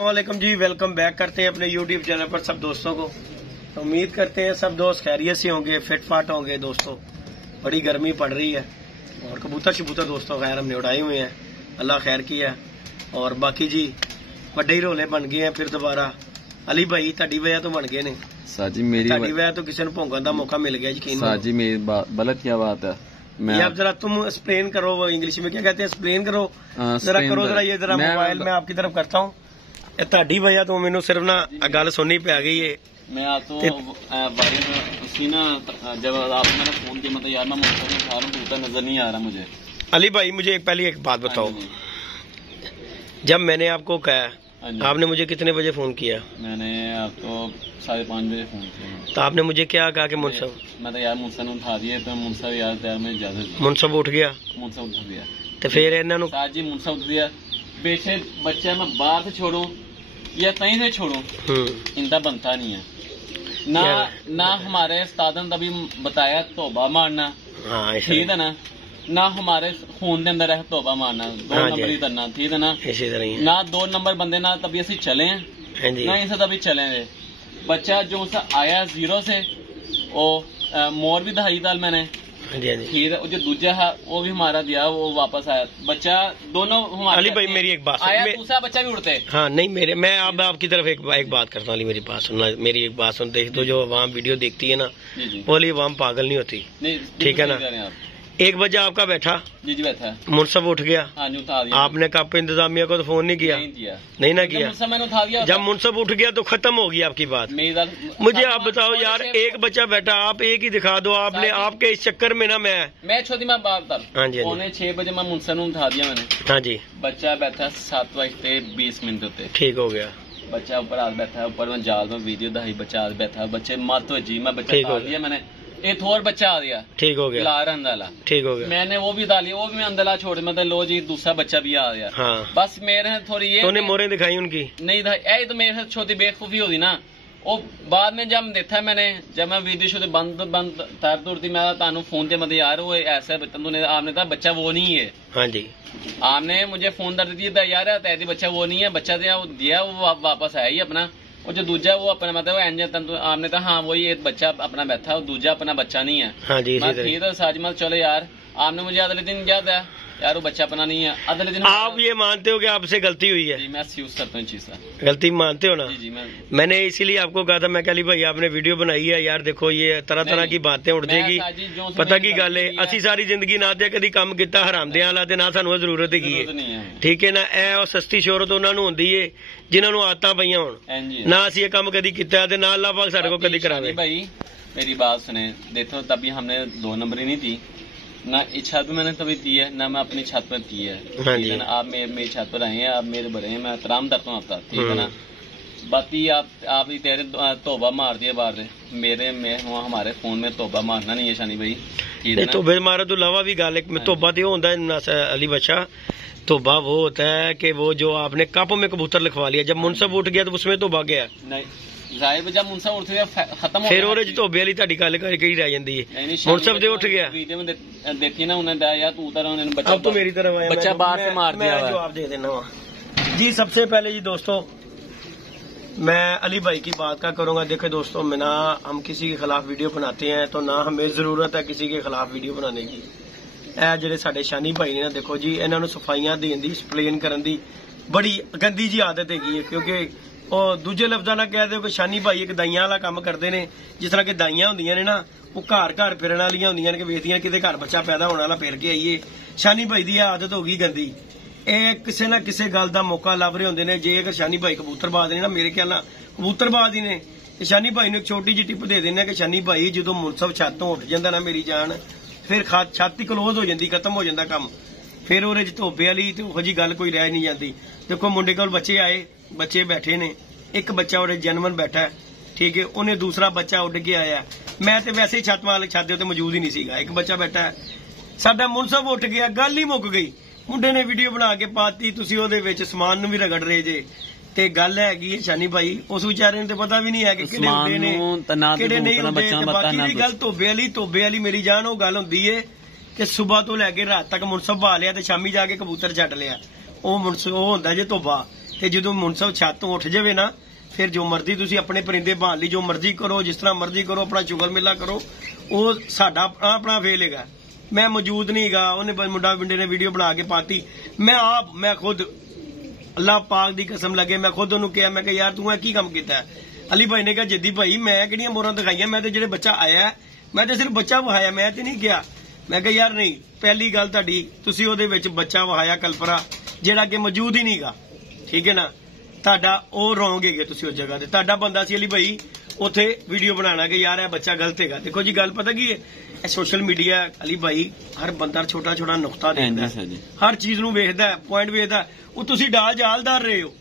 वालेकुम जी, welcome back करते हैं अपने यूट्यूब चैनल पर सब दोस्तों को। तो उम्मीद करते हैं सब दोस्त खैरियत से होंगे, फिट फाट होंगे। दोस्तों बड़ी गर्मी पड़ रही है और कबूतर शबूतर दोस्तों खैर हमने उड़ाए हुए हैं, अल्लाह खैर किया। और बाकी जी बड़े ही रोले बन गए हैं फिर दोबारा। अली भाई ताड़ी वजह तो बन गए ने साजी, मेरी ताड़ी वजह तो किसी ने भोंगन का मौका मिल गया। यकीन साजी मेरी गलत क्या बात है? मैं अब जरा तुम एक्सप्लेन करो, वो इंग्लिश में क्या कहते हैं, एक्सप्लेन करो जरा, करो जरा। ये जरा मोबाइल में आपकी तरफ करता हूँ। ताड़ी वजह तो मैनू सिर्फ ना गल सुननी पै गई है। मैं आप तो बारी में उसकी ना, जब आपने मैंने फोन किया मतलब यार मैं मोटर में खा रहा हूँ, नजर नहीं आ रहा मुझे। अली भाई मुझे पहले एक बात बताओ, जब मैंने आपको कहा, आपने मुझे कितने बजे फोन किया? मैंने आपको 5:30 बजे फोन किया। तो आपने मुझे क्या कहा कि मुनसब? मैं तो यार मुनसब ने उठा दिए, तो मुनसब यार मैं इजाजत। मुनसब उठ गया? मुनसब उठ गया। तो फिर इन्होंने साजी मुनसब उठ गया। बेशे बच्चा मैं बाहर से छोड़ू या कहीं से छोड़ू, इनका बनता नहीं है ना हमारे उस्ताद ने तभी बताया तौबा मारना, ठीक है ना हमारे खून के अंदर है तौबा मारना, 2 नंबर ही करना, ठीक है ना। इसी तरह ना 2 नंबर बंदे ना तभी असि चले हैं ना इसे तभी चले गए। बच्चा जो सा आया 0 से वो मोर भी दहाई दाल मैंने, ठीक है। जो दूजा है वो भी हमारा दिया, वो वापस आया। बच्चा दोनों हमारे। अली भाई मेरी एक बात आया, दूसरा बच्चा भी उड़ते। हाँ नहीं मेरे, मैं अब आपकी तरफ एक बात करता हूँ। अली मेरी बात सुनना, मेरी एक बात सुन। देख तो जो अवाम वीडियो देखती है ना, वो अली अवाम पागल नहीं होती, ठीक है ना। 1 बजे आपका बैठा, जी बैठा, मुनसब उठ गया, उठा दिया। आपने कप इंतजामिया को तो फोन नहीं किया? नहीं ना किया। मैंने उठा दिया। जब मुनसब उठ गया तो खत्म हो गई आपकी बात। मुझे आप बताओ यार, एक बच्चा बैठा, आप एक ही दिखा दो। आपने आपके इस चक्कर में ना मैं छोटी मैं बात। हाँ जी, 6 बजे मैं मुनसब ने उठा दिया मैंने। हाँ जी। बच्चा बैठा 7:20 होते, ठीक हो गया। बच्चा ऊपर हाथ बैठा, ऊपर मैं जाल में वीडियो दहाई, बच्चा हाथ बैठा, बच्चे मत हो जी, मैं बच्चा उठा दिया मैंने। एक और बच्चा आ गया, ठीक हो गया, अंदला, ठीक हो गया। मैंने वो भी डाली, वो भी मैं अंदला छोड़, मतलब लो जी दूसरा बच्चा भी आ गया। हाँ। बस मेरे थोड़ी ये तो मोरे दिखाई उनकी नहीं दिखाई, तो मेरे साथ छोटी बेवकूफी होती ना। वो बाद में जब देखा मैंने, जब मैं वीडियो शूट बंद तार तुरती, मैं तानू फोन से मतलब यार वो ऐसा आपने कहा बच्चा वो नहीं है। हाँ जी। आपने मुझे फोन कर दिया यार तैयारी बच्चा वो नहीं है, बच्चा दिया वो वापस आया ही अपना। और जो दूजा वो अपना मतलब एंजन आपने कहा हाँ वही एक बच्चा अपना बैठा, और दूजा अपना बच्चा नहीं है। हाँ जी, ठीक है साजमल, चलो यार आपने मुझे अगले दिन याद है यार वो बच्चा अपना नहीं है। अगले दिन आप ये मानते हो कि आपसे गलती हुई है? जी मैं यूज करता हूँ चीज का, गलती मानते हो ना? जी मैंने इसीलिए आपको कहा था, मैं कहा भाई आपने वीडियो बनाई है यार, देखो ये तरह तरह की बातें उड़ जाएगी। पता की गल है, असि सारी जिंदगी ना ते कदी काम किया हराम दियां वाला, ना सानू जरूरत है, ठीक है ना। ए सस्ती शोहरत उन्होंने होंदी है जिन्होंने आदतां पईयां होण, ना असि ये काम कदी किया ते ना अल्लाह पाक साडे को कदी करावे। भाई मेरी बात सुने, देखो तभी हमने 2 नंबर ही नहीं दी ना, इस छत पे मैंने तभी दी है ना, मैं अपनी छत पर की है। हाँ जी। आप मेरी छत पर आए हैं, आप मेरे बड़े हैं, मैं एहतराम करता हूँ आपका, ठीक है ना। बाकी आप ही तेरे तोबा मार दिए बाहर से मेरे में, हमारे फोन में तोबा मारना नहीं है शानी भाई, ठीक है ना। तोबे मारे तो अलावा भी गाल तोबा तो होता है अली बच्चा, तोबा वो होता है कि वो जो आपने कप में कबूतर लिखवा लिया, जब मुनसब उठ गया तो उसमें तोबा गया नहीं। जब मुनसब उठ गया खत्म हो, फिर ਉਹਦੇ ਚ ਧੋਬੇ ਵਾਲੀ ਤੁਹਾਡੀ ਗੱਲ ਕਹੀ ਰਹਿ ਜਾਂਦੀ ਹੈ। मुनसब ਦੇ ਉੱਠ गया, वीडियो में देखी ना उन्होंने यार तू उधर बच्चा, अब तो मेरी तरफ आया, बच्चा बाहर से मार दिया। मैं जवाब दे देना जी। सबसे पहले जी दोस्तों मैं अली भाई की बात का करूंगा। देखो दोस्तों, मैं ना हम किसी के खिलाफ वीडियो बनाते हैं तो ना हमें जरूरत है किसी के खिलाफ वीडियो बनाने की। ਇਹ ਜਿਹੜੇ ਸਾਡੇ शानी भाई ने ना, देखो जी ਇਹਨਾਂ ਨੂੰ ਸਫਾਈਆਂ ਦੇਣ ਦੀ, एक्सप्लेन ਕਰਨ ਦੀ ਬੜੀ ਗੰਦੀ ਜੀ ਆਦਤ ਹੈਗੀ ਹੈ। ਕਿਉਂਕਿ ਉਹ ਦੂਜੇ ਲਫ਼ਜ਼ਾਂ ਨਾਲ ਕਹਿ ਦਿਓ ਕਿ शानी भाई ਇੱਕ ਦਾਈਆਂ ਵਾਲਾ ਕੰਮ ਕਰਦੇ ਨੇ। ਜਿਸ ਤਰ੍ਹਾਂ ਕਿ ਦਾਈਆਂ ਹੁੰਦੀਆਂ ਨੇ ਨਾ, ਉਹ ਘਰ ਘਰ ਫਿਰਨ ਵਾਲੀਆਂ ਹੁੰਦੀਆਂ ਨੇ ਕਿ ਵੇਖਦੀਆਂ ਕਿਤੇ ਘਰ ਬੱਚਾ ਪੈਦਾ ਹੋਣ ਵਾਲਾ ਫਿਰ ਕੇ ਆਈਏ। शानी भाई ਦੀ ਆਦਤ ਹੋ ਗਈ ਗੰਦੀ। ਇਹ ਕਿਸੇ ਨਾ ਕਿਸੇ ਗੱਲ ਦਾ ਮੌਕਾ ਲੱਭ ਰਹੇ ਹੁੰਦੇ ਨੇ। ਜੇ ਅਗਰ शानी भाई ਕਬੂਤਰਬਾਜ਼ ਨੇ ਨਾ, ਮੇਰੇ ਖਿਆਲ ਨਾਲ ਕਬੂਤਰਬਾਜ਼ ਹੀ ਨੇ, ਤੇ शानी भाई ਨੂੰ ਇੱਕ ਛੋਟੀ ਜਿਹੀ ਟਿਪ ਦੇ ਦਿੰਦੇ ਆ ਕਿ शानी भाई ਜਦੋਂ ਮੁਨਸਬ ਛੱਤ ਤੋਂ ਉੱਠ ਜਾਂਦਾ ਨਾ ਮੇਰੀ ਜਾਨ, फिर छाती क्लोज हो जाती, खत्म हो जाता काम। फिर वो धोबे वाली तो वो जी गल कोई रह नहीं जाती। देखो मुंडे को बच्चे आए, बच्चे बैठे ने, एक बच्चा उड़े जनमन बैठा है, ठीक है, उन्हें दूसरा बच्चा उड़ के आया। मैं तो वैसे ही छत वाले छत दे मौजूद ही नहीं सीगा, एक बच्चा बैठा है, साडा मुनसब उठ गया, गल ही मुक गई। मुंडे ने वीडियो बना के पाती, तुसीं ओहदे विच समान नूं भी रगड़ रहे जे। ते गल हैगी शानी भाई, उस बेचारे ने पता भी नहीं है कि किहड़े हुंदे ने किहड़े नहीं हुंदे। बाकी दी गल धोबे वाली मेरी जान, वो गल हुंदी है कि सुबह तो लैके रात तक मुनसब पा लिया ते शामी जाके कबूतर छड्ड लिया, वो मुनसब वो हुंदा जे धोबा। ਤੇ ਜਦੋਂ ਮੁਨਸਬ ਛੱਤ ਤੋਂ ਉੱਠ ਜਾਵੇ ਨਾ, ਫਿਰ ਜੋ ਮਰਜ਼ੀ ਤੁਸੀਂ ਆਪਣੇ ਪਰਿੰਦੇ ਭਾਲ ਲਈ ਜੋ ਮਰਜ਼ੀ ਕਰੋ, ਜਿਸ ਤਰ੍ਹਾਂ ਮਰਜ਼ੀ ਕਰੋ, ਆਪਣਾ ਸ਼ੁਗਰ ਮੇਲਾ ਕਰੋ, ਉਹ ਸਾਡਾ ਆਪਣਾ ਫੇਲ ਹੈਗਾ। ਮੈਂ ਮੌਜੂਦ ਨਹੀਂ ਹੈਗਾ, ਉਹਨੇ ਮੁੰਡਾ ਵਿੰਡੇ ਨੇ ਵੀਡੀਓ ਬਣਾ ਕੇ ਪਾਤੀ। ਮੈਂ ਖੁਦ ਅੱਲਾਹ ਪਾਕ ਦੀ ਕਸਮ ਲੱਗੇ, ਮੈਂ ਖੁਦ ਉਹਨੂੰ ਕਿਹਾ, ਮੈਂ ਕਿਹਾ ਯਾਰ ਤੂੰ ਇਹ ਕੀ ਕੰਮ ਕੀਤਾ? ਅਲੀ ਭਾਈ ਨੇ ਕਿਹਾ ਜੱਦੀ ਭਾਈ ਮੈਂ ਕਿਹੜੀਆਂ ਮੋਹਰਾਂ ਦਿਖਾਈਆਂ, ਮੈਂ ਤੇ ਜਿਹੜੇ ਬੱਚਾ ਆਇਆ ਮੈਂ ਤੇ ਸਿਰਫ ਬੱਚਾ ਵਹਾਇਆ, ਮੈਂ ਤੇ ਨਹੀਂ ਕਿਹਾ। ਮੈਂ ਕਿਹਾ ਯਾਰ ਨਹੀਂ, ਪਹਿਲੀ ਗੱਲ ਤੁਹਾਡੀ ਤੁਸੀਂ ਉਹਦੇ ਵਿੱਚ ਬੱਚਾ ਵਹਾਇਆ ਕਲਪਰਾ ਜਿਹੜਾ ਕਿ ਮੌਜੂਦ ਹੀ ਨਹੀਂਗਾ, ਠੀਕ ਹੈ ਨਾ, ਤੁਹਾਡਾ ਉਹ ਰੋਂਗ ਹੈਗੇ ਤੁਸੀਂ ਉਸ ਜਗ੍ਹਾ ਤੇ। ਤੁਹਾਡਾ ਬੰਦਾ ਸੀ ਅਲੀ ਭਾਈ ਉੱਥੇ ਵੀਡੀਓ ਬਣਾਉਣਾ ਕਿ ਯਾਰ ਇਹ ਬੱਚਾ ਗਲਤ ਹੈਗਾ। ਦੇਖੋ ਜੀ ਗੱਲ ਪਤਾ ਕੀ ਹੈ, ਇਹ ਸੋਸ਼ਲ ਮੀਡੀਆ ਅਲੀ ਭਾਈ ਹਰ ਬੰਦਾ ਛੋਟਾ ਛੋਟਾ ਨੁਕਤਾ ਦੇਖਦਾ, ਹਰ ਚੀਜ਼ ਨੂੰ ਵੇਖਦਾ, ਪੁਆਇੰਟ ਵੇਖਦਾ। ਉਹ ਤੁਸੀਂ ਜਾਲਦਾਰ ਰਹੇ ਹੋ।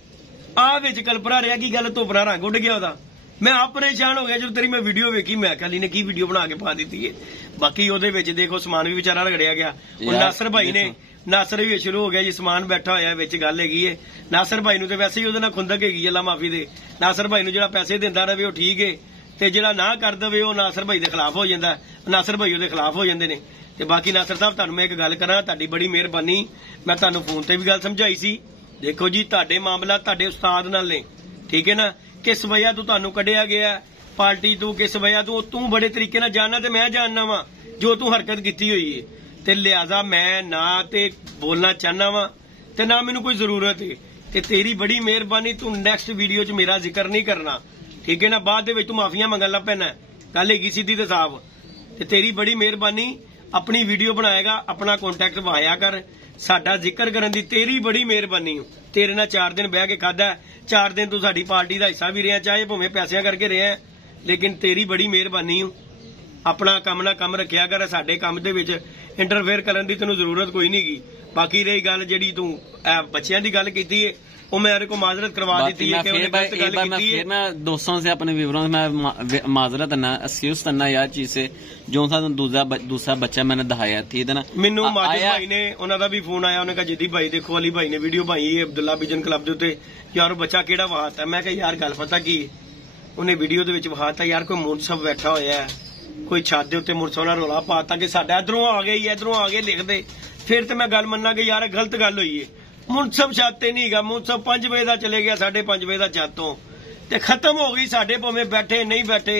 ਆਹ ਵਿੱਚ ਕਲਪਰਾ ਰਿਹਾ ਕੀ ਗੱਲ, ਧੋਪਰਾ ਰੰਗ ਉੱਡ ਗਿਆ ਉਹਦਾ। ਮੈਂ ਆਪ ਪਰੇਸ਼ਾਨ ਹੋ ਗਿਆ ਜਦੋਂ ਤੇਰੀ ਮੈਂ ਵੀਡੀਓ ਵੇਖੀ, ਮੈਂ ਕਿਹਾ ਅਲੀ ਨੇ ਕੀ ਵੀਡੀਓ ਬਣਾ ਕੇ ਪਾ ਦਿੱਤੀ ਹੈ। ਬਾਕੀ ਉਹਦੇ ਵਿੱਚ ਦੇਖੋ ਸਮਾਨ ਵੀ ਵਿਚਾਰਾ ਰਗੜਿਆ ਗਿਆ। ਉਹ ਨਾਸਰ ਭਾਈ ਨੇ, ਨਾਸਰ ਵੀ ਸ਼ੁਰੂ ਹੋ ਗਿਆ ਜੀ, ਸਮਾਨ ਬੈਠਾ ਹੋਇਆ ਵਿੱਚ ਗੱਲ ਹੈਗੀ ਏ। ਨਾਸਰ ਭਾਈ ਨੂੰ ਤੇ ਵੈਸੇ ਹੀ ਉਹਦੇ ਨਾਲ ਖੁੰਦਕ ਹੈਗੀ, ਅੱਲਾ ਮਾਫੀ ਦੇ। ਨਾਸਰ ਭਾਈ ਨੂੰ ਜਿਹੜਾ ਪੈਸੇ ਦਿੰਦਾ ਰਵੇ ਉਹ ਠੀਕ ਏ, ਤੇ ਜਿਹੜਾ ਨਾ ਕਰ ਦਵੇ ਉਹ ਨਾਸਰ ਭਾਈ ਦੇ ਖਿਲਾਫ ਹੋ ਜਾਂਦਾ, ਨਾਸਰ ਭਾਈ ਉਹਦੇ ਖਿਲਾਫ ਹੋ ਜਾਂਦੇ ਨੇ। ਤੇ ਬਾਕੀ ਨਾਸਰ ਸਾਹਿਬ ਤੁਹਾਨੂੰ ਮੈਂ ਇੱਕ ਗੱਲ ਕਰਾਂ, ਤੁਹਾਡੀ ਬੜੀ ਮਿਹਰਬਾਨੀ। ਮੈਂ ਤੁਹਾਨੂੰ ਫੋਨ ਤੇ ਵੀ ਗੱਲ ਸਮਝਾਈ ਸੀ। ਦੇਖੋ ਜੀ ਤੁਹਾਡੇ ਮਾਮਲਾ ਤੁਹਾਡੇ ਉਸਤਾਦ ਨਾਲ ਨੇ, ਠੀਕ ਹੈ ਨਾ, ਕਿਸ ਵਜ੍ਹਾ ਤੋਂ ਤੁਹਾਨੂੰ ਕੱਢਿਆ ਗਿਆ ਪਾਰਟੀ ਤੋਂ, ਕਿਸ ਵਜ੍ਹਾ ਤੋਂ ਤੂੰ ਬੜੇ ਤਰੀਕੇ ਨਾਲ ਜਾਣਨਾ ਤੇ ਮੈਂ ਜਾਣਨਾ ਵਾ ਜੋ ਤੂੰ ਹਰਕਤ ਕੀਤੀ ਹੋਈ ਏ। ਤੇ ਲਿਹਾਜ਼ਾ ਮੈਂ ਨਾ ਤੇ ਬੋਲਣਾ ਚਾਹਨਾ ਵਾ ਤੇ ਨਾ ਮੈਨੂੰ ਕੋਈ ਜ਼ਰੂਰਤ ਹੈ। ਤੇ ਤੇਰੀ ਬੜੀ ਮਿਹਰਬਾਨੀ, ਤੂੰ ਨੈਕਸਟ ਵੀਡੀਓ 'ਚ ਮੇਰਾ ਜ਼ਿਕਰ ਨਹੀਂ ਕਰਨਾ, ਠੀਕ ਹੈ ਨਾ। ਬਾਅਦ ਦੇ ਵਿੱਚ ਤੂੰ ਮਾਫੀਆਂ ਮੰਗਣ ਲੱਗ ਪੈਣਾ, ਗੱਲ ਹੈਗੀ ਸਿੱਧੀ ਤੇ ਸਾਫ਼। ਤੇ ਤੇਰੀ ਬੜੀ ਮਿਹਰਬਾਨੀ, ਆਪਣੀ ਵੀਡੀਓ ਬਣਾਏਗਾ, ਆਪਣਾ ਕੰਟੈਕਟ ਵਾਇਆ ਕਰ, ਸਾਡਾ ਜ਼ਿਕਰ ਕਰਨ ਦੀ ਤੇਰੀ ਬੜੀ ਮਿਹਰਬਾਨੀ। ਤੇਰੇ ਨਾਲ 4 ਦਿਨ ਬਹਿ ਕੇ ਖਾਦਾ, 4 ਦਿਨ ਤੂੰ ਸਾਡੀ ਪਾਰਟੀ ਦਾ ਹਿੱਸਾ ਵੀ ਰਿਹਾ, ਚਾਹੇ ਭਾਵੇਂ ਪੈਸਿਆਂ ਕਰਕੇ ਰਿਹਾ, ਲੇਕਿਨ ਤੇਰੀ ਬੜੀ ਮਿਹਰਬਾਨੀ। ਆਪਣਾ ਕੰਮ ਨਾਲ ਕੰਮ ਰੱਖਿਆ ਕਰ, ਸਾਡੇ ਕੰਮ ਦੇ ਵਿੱਚ ਇੰਟਰਫੇਅਰ ਕਰਨ ਦੀ ਤੈਨੂੰ ਜ਼ਰੂਰਤ ਕੋਈ ਨਹੀਂ ਗੀ। ਬਾਕੀ ਰਹੀ ਗੱਲ ਜਿਹੜੀ ਤੂੰ ਬੱਚਿਆਂ ਦੀ ਗੱਲ ਕੀਤੀ ਹੈ, वो मेरे को माजरत करवा देती है कि उन्हें गलत गल की है। मैं दोस्तों से अपने विवरण में माजरत करना एक्सक्यूज करना यार चीज से जो सा दूसरा बच्चा मैंने दिखाया थी ना। मैनू माजिद भाई ने उन्हों का भी फोन आया, उन्हें कहा जिद्दी भाई देखो अली भाई ने वीडियो पाई है अब्दुल्ला विजन क्लब के उत्ते यार बच्चा केड़ा वहाता। मैं कहा यार गल पता की उन्हें वीडियो दे विच वहाता यार कोई मुनसफ बैठा होया है, कोई छत दे उत्ते मुनसफ नाल रौला पाता कि साडा इधरों आ गए इधरों आ गए लिख दे, फिर तो मैं गल मन्ना कि यार गलत गल हुई है। मुनसफ छत ते नहीं गा, मुनसफ 5 बजे का चले गया, 5:30 बजे का छत तो ते खत्म हो गई। साडे भावें बैठे नहीं बैठे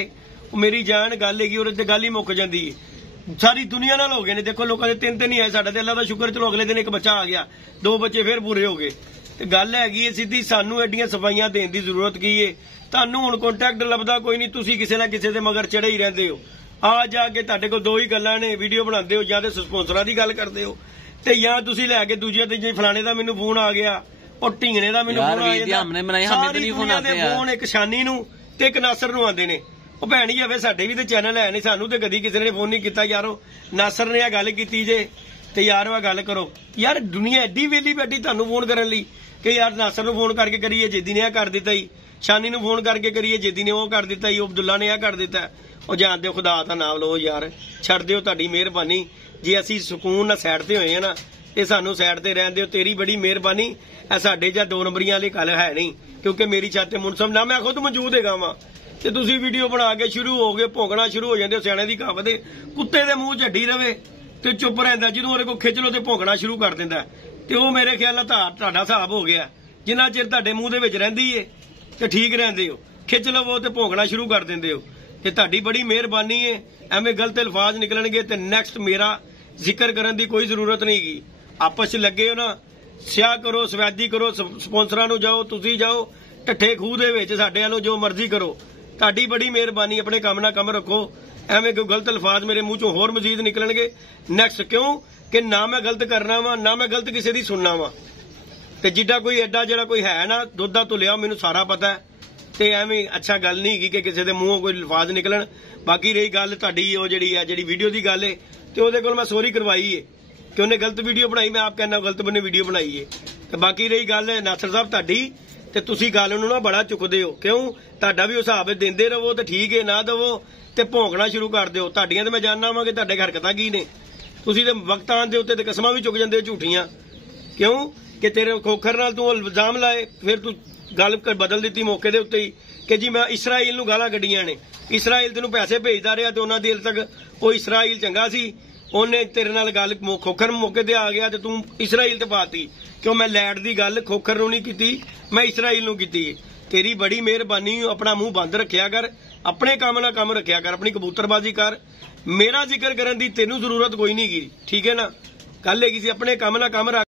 मेरी जान गल हैगी और गल ही मुक जाती है। सारी दुनिया नाल हो गए ने, देखो लोगों के 3 नहीं आए, साडा ते अल्लाह दा शुक्र चलो अगले दिन एक बच्चा आ गया, 2 बच्चे फिर पूरे हो गए। ते गल हैगी सीधी सानू एडियां सफाइयां देने की जरूरत की है। तुहानू हुण कॉन्टैक्ट लभदा कोई नहीं, तुसीं किसी ना किसी दे मगर चढ़े ही रहिंदे हो। आ जाके तुहाडे कोल 2 ही गल्लां ने, वीडियो बनांदे हो जां ते स्पॉन्सरां दी गल करदे हो ते या तुसीं लैके दूजे ते फलाणे दा मैनू फोन आ गया और ढींगणे दा मैनू फोन आ जांदा। सारी दुनिया दे फोन एक शानी नू ते एक नासर नू आंदे ने। ਉਹ ਭੈਣ ਜੀ ਆਵੇ ਸਾਡੇ ਵੀ ਤੇ ਚੈਨਲ ਹੈ ਨਹੀਂ, ਸਾਨੂੰ ਤੇ ਕਦੀ ਕਿਸੇ ਨੇ ਫੋਨ ਨਹੀਂ ਕੀਤਾ। ਯਾਰੋ ਨਾਸਰ ਨੇ ਆ ਗੱਲ ਕੀਤੀ ਜੇ ਤੇ ਯਾਰ ਉਹ ਗੱਲ ਕਰੋ। ਯਾਰ ਦੁਨੀਆ ਐਡੀ ਵੇਲੀ ਬੈਠੀ ਤੁਹਾਨੂੰ ਫੋਨ ਕਰਨ ਲਈ ਕਿ ਯਾਰ ਨਾਸਰ ਨੂੰ ਫੋਨ ਕਰਕੇ ਕਰੀਏ, ਜੇਦੀ ਨੇ ਆ ਕਰ ਦਿੱਤਾ ਹੀ, ਸ਼ਾਨੀ ਨੂੰ ਫੋਨ ਕਰਕੇ ਕਰੀਏ, ਜੇਦੀ ਨੇ ਉਹ ਕਰ ਦਿੱਤਾ ਹੀ, ਉਹ ਅਬਦੁੱਲਾ ਨੇ ਆ ਕਰ ਦਿੱਤਾ। ਉਹ ਜਾਣਦੇ ਹੋ ਖੁਦਾ ਦਾ ਨਾਮ ਲਓ ਯਾਰ, ਛੱਡ ਦਿਓ, ਤੁਹਾਡੀ ਮਿਹਰਬਾਨੀ। ਜੇ ਅਸੀਂ ਸਕੂਨ ਨਾਲ ਸਾਈਡ ਤੇ ਹੋਏ ਆ ਨਾ ਇਹ ਸਾਨੂੰ ਸਾਈਡ ਤੇ ਰਹਿਣ ਦਿਓ, ਤੇਰੀ ਬੜੀ ਮਿਹਰਬਾਨੀ। ਇਹ ਸਾਡੇ ਜਾਂ 2 ਨੰਬਰੀਆਂ ਵਾਲੀ ਗੱਲ ਹੈ ਨਹੀਂ, ਕਿਉਂਕਿ ਮੇਰੀ ਛੱਤ ਤੇ ਮੁਨਸਬ ਨਾ ਮੈਂ ਖੁਦ ਮੌਜੂਦ ਹੈਗਾ ਵਾਂ ਤੇ ਤੁਸੀਂ ਵੀਡੀਓ ਬਣਾ ਕੇ ਸ਼ੁਰੂ ਹੋ ਗਏ ਭੌਂਕਣਾ ਸ਼ੁਰੂ ਹੋ ਜਾਂਦੇ ਹੋ। ਸਿਆਣੇ ਦੀ ਕਹਾਵਤ ਹੈ ਕੁੱਤੇ ਦੇ ਮੂੰਹ 'ਚ ਹੱਡੀ ਰਵੇ ਤੇ ਚੁੱਪ ਰਹਿੰਦਾ, ਜਦੋਂ ਉਹਦੇ ਕੋਲ ਖਿੱਚ ਲੋ ਤੇ ਭੌਂਕਣਾ ਸ਼ੁਰੂ ਕਰ ਦਿੰਦਾ। ਤੇ ਉਹ ਮੇਰੇ ਖਿਆਲ ਨਾਲ ਤੁਹਾਡਾ ਹਿਸਾਬ ਹੋ ਗਿਆ, ਜਿੰਨਾ ਚਿਰ ਤੁਹਾਡੇ ਮੂੰਹ ਦੇ ਵਿੱਚ ਰਹਿੰਦੀ ਏ ਤੇ ਠੀਕ ਰਹਿੰਦੇ ਹੋ, ਖਿੱਚ ਲਵੋ ਤੇ ਭੌਂਕਣਾ ਸ਼ੁਰੂ ਕਰ ਦਿੰਦੇ ਹੋ। ਤੇ ਤੁਹਾਡੀ ਬੜੀ ਮਿਹਰਬਾਨੀ ਏ। ਐਵੇਂ ਗਲਤ ਅਲਫਾਜ਼ ਨਿਕਲਣਗੇ ਤੇ ਨੈਕਸਟ ਮੇਰਾ ਜ਼ਿਕਰ ਕਰਨ ਦੀ ਕੋਈ ਜ਼ਰੂਰਤ ਨਹੀਂ ਗੀ। ਆਪਸ 'ਚ ਲੱਗੇ ਹੋ ਨਾ, ਸਿਆਹ ਕਰੋ, ਸਵੈਦੀ ਕਰੋ, ਸਪਾਂਸਰਾਂ ਨੂੰ ਜਾਓ, ਤੁਸੀਂ ਜਾਓ ਢੱਠੇ ਖੂਹ ਦੇ ਵਿੱਚ ਸਾਡੇ ਵੱਲੋਂ ਜੋ ਮਰਜ਼ੀ ਕਰੋ। ਤੁਹਾਡੀ ਬੜੀ ਮਿਹਰਬਾਨੀ, ਆਪਣੇ ਕੰਮ ਨਾਲ ਕੰਮ ਰੱਖੋ। ਐਵੇਂ ਕੋਈ ਗਲਤ ਅਲਫਾਜ਼ ਮੇਰੇ ਮੂੰਹ 'ਚੋਂ ਹੋਰ ਮਜ਼ੀਦ ਨਿਕਲਣਗੇ ਨੈਕਸਟ, ਕਿਉਂ ਕਿ ਨਾ ਮੈਂ ਗਲਤ ਕਰਨਾ ਵਾ ਨਾ ਮੈਂ ਗਲਤ ਕਿਸੇ ਦੀ ਸੁਣਨਾ ਵਾ। ਤੇ ਜਿੱਡਾ ਕੋਈ ਐਡਾ ਜਿਹੜਾ ਕੋਈ ਹੈ ਨਾ ਦੁੱਧਾ ਤੁਲਿਆ, ਮੈਨੂੰ ਸਾਰਾ ਪਤਾ ਹੈ। ਤੇ ਐਵੇਂ ਅੱਛਾ ਗੱਲ ਨਹੀਂ ਹੈਗੀ ਕਿ ਕਿਸੇ ਦੇ ਮੂੰਹੋਂ ਕੋਈ ਅਲਫਾਜ਼ ਨਿਕਲਣ। ਬਾਕੀ ਰਹੀ ਗੱਲ ਤੁਹਾਡੀ ਉਹ ਜਿਹੜੀ ਵੀਡੀਓ ਦੀ ਗੱਲ ਏ ਤੇ ਉਹਦੇ ਕੋਲ ਮੈਂ ਸੋਰੀ ਕਰਵਾਈ ਏ ਕਿ ਉਹਨੇ ਗਲਤ ਵੀਡੀਓ ਬਣਾਈ, ਮੈਂ ਆਪ ਕਹਿੰਦਾ ਗਲਤ ਬੰਨੇ ਵੀਡੀਓ ਬਣਾਈ ਏ। ਤੇ ਬਾਕੀ ਰਹੀ ਗੱਲ ਨਾਸਰ ਸਾਹਿਬ ਤੁਹਾਡੀ, ਤੇ ਤੁਸੀਂ ਗੱਲ ਨੂੰ ਨਾ ਬੜਾ ਚੁੱਕਦੇ ਹੋ, ਕਿਉਂ ਤੁਹਾਡਾ ਵੀ ਹਿਸਾਬ ਦਿੰਦੇ ਰਹੋ ਤੇ ਠੀਕ ਹੈ, ਨਾ ਦਵੋ ਤੇ ਭੌਂਕਣਾ ਸ਼ੁਰੂ ਕਰ ਦਿਓ। ਤੁਹਾਡੀਆਂ ਤੇ ਮੈਂ ਜਾਣਨਾ ਵਾਂ ਕਿ ਤੁਹਾਡੇ ਹਰਕਤਾਂ ਕੀ ਨੇ। ਤੁਸੀਂ ਤੇ ਵਕਤਾਂ ਦੇ ਉੱਤੇ ਤੇ ਕਸਮਾਂ ਵੀ ਚੁੱਕ ਜਾਂਦੇ ਹੋ ਝੂਠੀਆਂ, ਕਿਉਂ ਕਿ ਤੇਰੇ ਖੋਖਰ ਨਾਲ ਤੂੰ ਇਲਜ਼ਾਮ ਲਾਏ, ਫਿਰ ਤੂੰ ਗੱਲ ਬਦਲ ਦਿੱਤੀ ਮੌਕੇ ਦੇ ਉੱਤੇ ਹੀ ਕਿ ਜੀ ਮੈਂ ਇਸਰਾਈਲ ਨੂੰ ਗਾਲਾਂ ਕੱਢੀਆਂ ਨੇ। ਇਸਰਾਈਲ ਤੈਨੂੰ ਪੈਸੇ ਭੇਜਦਾ ਰਿਹਾ ਤੇ ਉਹਨਾਂ ਦੀ ਹਲ ਤੱਕ ਉਹ ਇਸਰਾਈਲ ਚੰਗਾ ਸੀ, ਉਹਨੇ ਤੇਰੇ ਨਾਲ ਗੱਲ ਖੋਖਰ ਮੌਕੇ ਤੇ ਆ ਗਿਆ ਤੇ ਤੂੰ ਇਸਰਾਈਲ ਤੇ ਪਾਤੀ क्यों मैं लैट की गल खोखर नूं नहीं कीती, मैं इसराइल नूं कीती। तेरी बड़ी मेहरबानी, अपना मूँह बंद रखिया कर, अपने काम नाल काम रखिया कर, अपनी कबूतरबाजी कर, मेरा जिक्र करन दी तेनू जरूरत कोई नहीं गी, ठीक है ना। गल हैगी सी अपने काम नाल काम रख।